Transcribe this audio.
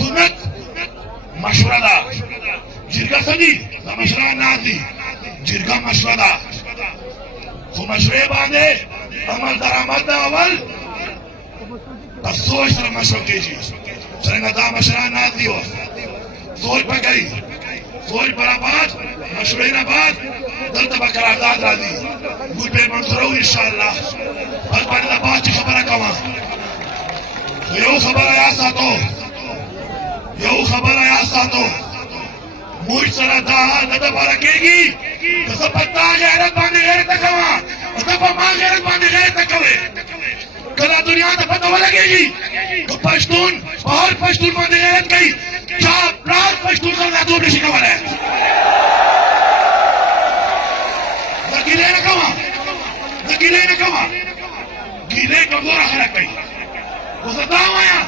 सुन्नत मशवरा दा जिरगा सदी दा मशवरा ना दी जिरगा मशवरा दा खो मशवरे बांधे अमल दरामद दा अवल सोच सर मशवरा कीजिए सरंगा दा मशवरा ना दियो सोच पर गई सोच बराबर मशवरे ना बाद दर्द बकरारदाद राजी मुझ पे मंजूर हो इंशाअल्लाह बस पाने दा बात की खबर कमा यो खबर आया सातो मुझ सरा दा नदा बरकेगी तो सब पत्ता गैरत बांधे गैरत कमा सब मां गैरत बांधे गैरत कवे कला दुनिया तो पता लगेगी तो पश्तून और पश्तून बांधे गैरत गई क्या प्राण पश्तून का ना तो ऋषि कवर है गिले न कमा गिले कमजोर हरक गई वो सदा आया